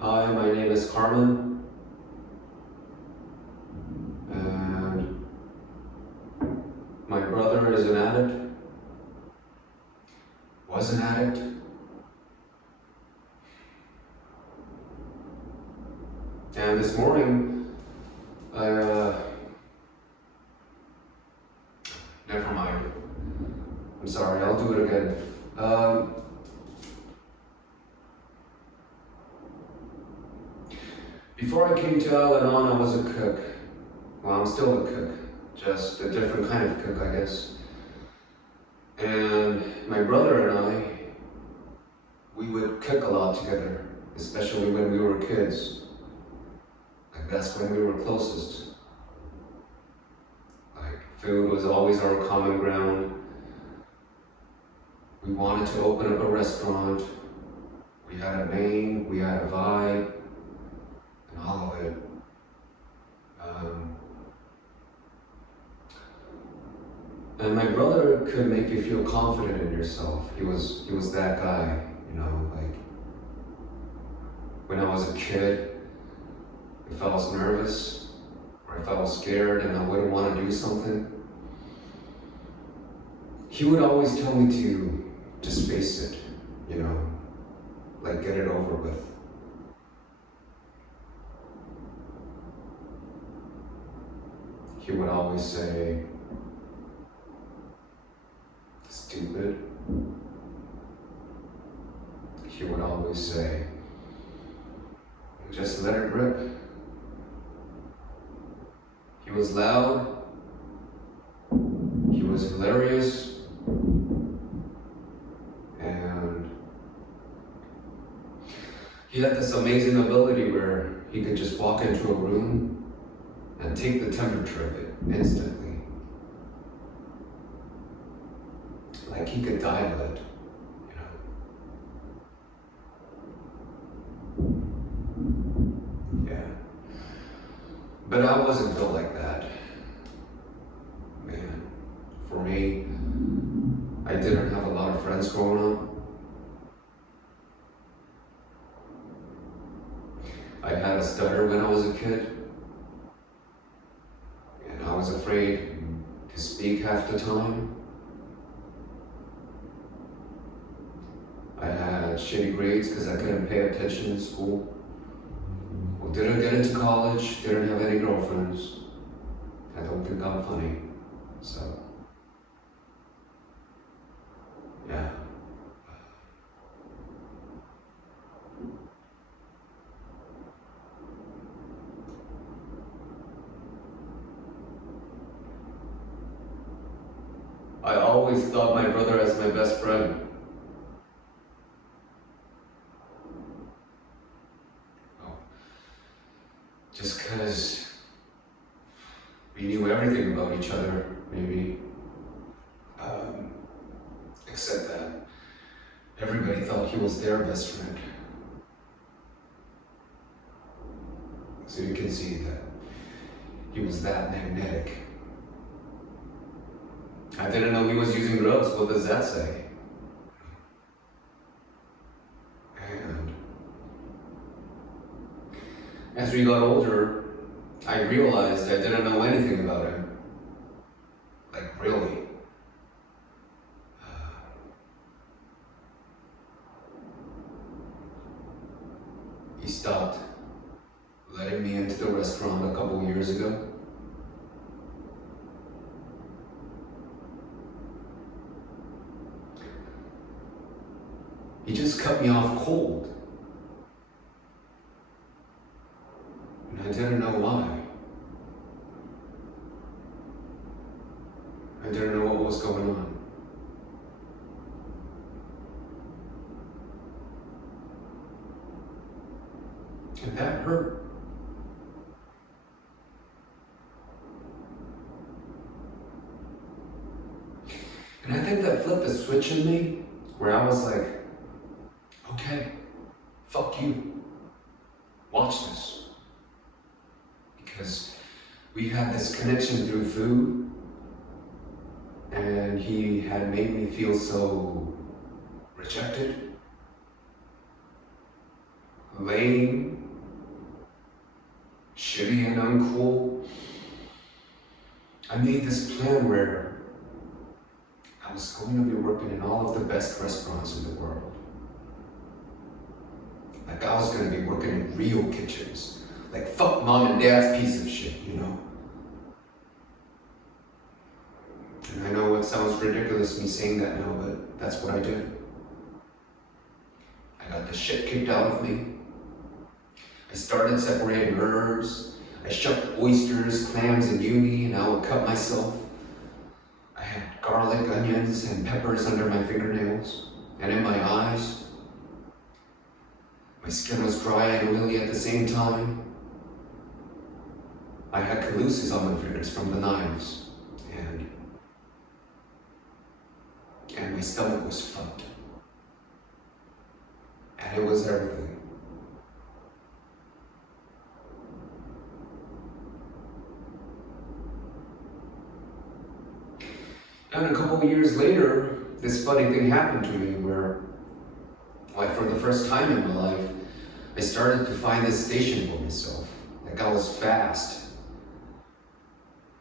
Hi, my name is Carmen, and my brother is an addict, was an addict. And this morning, never mind. I'm sorry, I'll do it again. Before I came to Al-Anon, I was a cook. Well, I'm still a cook, just a different kind of cook, I guess. And my brother and I, we would cook a lot together, especially when we were kids. Like, that's when we were closest. Like, food was always our common ground. We wanted to open up a restaurant. We had a name, we had a vibe, and all of it. And my brother could make you feel confident in yourself. He was that guy, you know, like when I was a kid, if I was nervous or if I was scared and I wouldn't want to do something, he would always tell me to just face it, you know, like get it over with. He would always say, stupid. He would always say, just let it rip. He was loud. He was hilarious. And he had this amazing ability where he could just walk into a room and take the temperature of it instantly. Like he could dial it, you know. Yeah. But I wasn't built like that. Man, for me, I didn't have a lot of friends growing up. I had a stutter when I was a kid. And I was afraid to speak half the time. I had shitty grades because I couldn't pay attention in school. Well, didn't get into college, didn't have any girlfriends. I don't think I'm funny, so, yeah. I always thought my brother as my best friend. Just because we knew everything about each other, maybe. Except that everybody thought he was their best friend. So you can see that he was that magnetic. I didn't know he was using drugs. What does that say? And as we got older, I realized I didn't know anything about him. Like, really. He stopped letting me into the restaurant a couple years ago. He just cut me off cold. And I didn't know why. I didn't know what was going on. And that hurt. And I think that flipped a switch in me where I was like, okay, fuck you. Watch this. Because we had this connection through food, and he had made me feel so rejected, lame, shitty, and uncool, I made this plan where I was going to be working in all of the best restaurants in the world. Like I was going to be working in real kitchens. Like fuck mom and dad's piece of shit, you know? And I know it sounds ridiculous me saying that now, but that's what I did. I got the shit kicked out of me. I started separating herbs. I shucked oysters, clams, and uni, and I would cut myself. I had garlic, onions, and peppers under my fingernails, and in my eyes. My skin was dry and oily at the same time. I had calluses on my fingers from the knives, and my stomach was fucked. And it was everything. And a couple of years later, this funny thing happened to me where, like for the first time in my life, I started to find this station for myself. Like I was fast.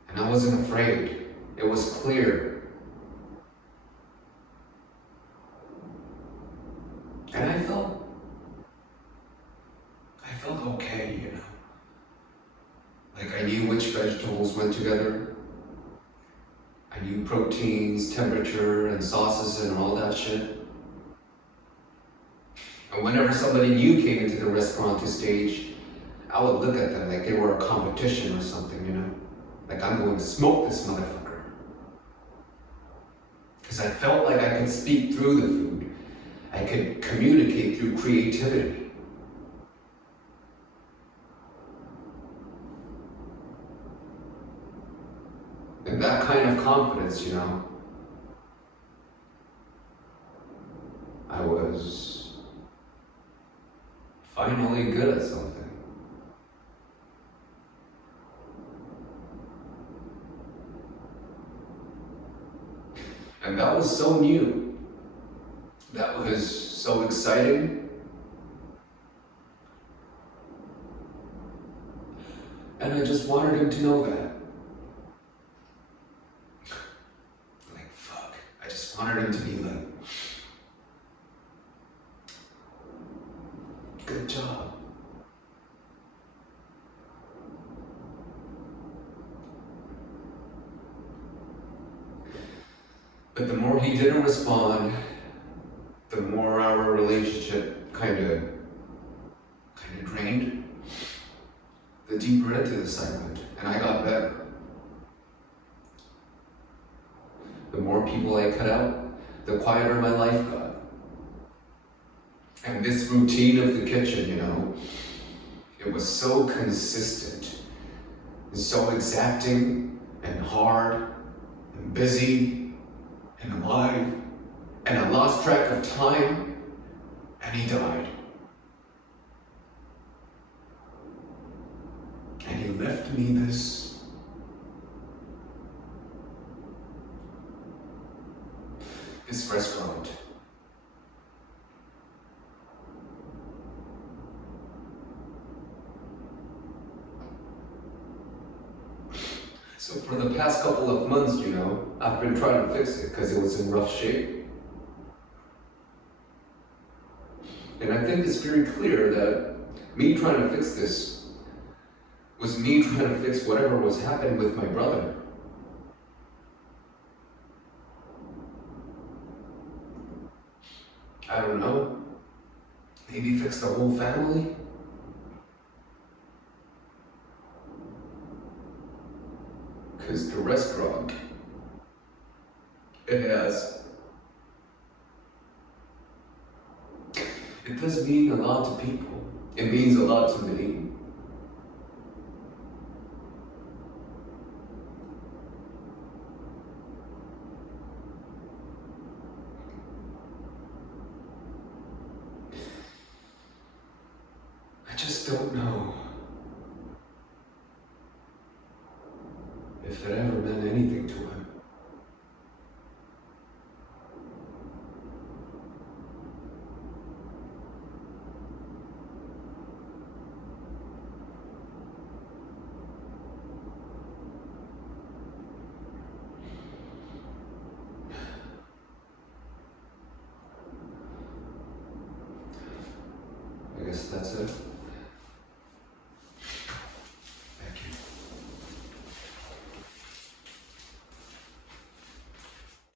And I wasn't afraid. It was clear. And I felt okay, you know. Like I knew which vegetables went together. I knew proteins, temperature, and sauces and all that shit. And whenever somebody new came into the restaurant to stage, I would look at them like they were a competition or something, you know? Like I'm going to smoke this motherfucker. Because I felt like I could speak through the food. I could communicate through creativity. And that kind of confidence, you know, I was finally good at something. And that was so new. That was so exciting. And I just wanted him to know that. Like, fuck. I just wanted him to be like, good job. But the more he didn't respond, the more our relationship kind of drained, the deeper into the silent, and I got better. The more people I cut out, the quieter my life got. And this routine of the kitchen, you know, it was so consistent, and so exacting, and hard, and busy, and alive, and I lost track of time, and he died. And he left me this restaurant. So for the past couple of months, you know, I've been trying to fix it because it was in rough shape. And I think it's very clear that me trying to fix this was me trying to fix whatever was happening with my brother. I don't know. Maybe fix the whole family? Because the restaurant, it does mean a lot to people. It means a lot to me. I just don't know if it ever meant anything to him. that's it.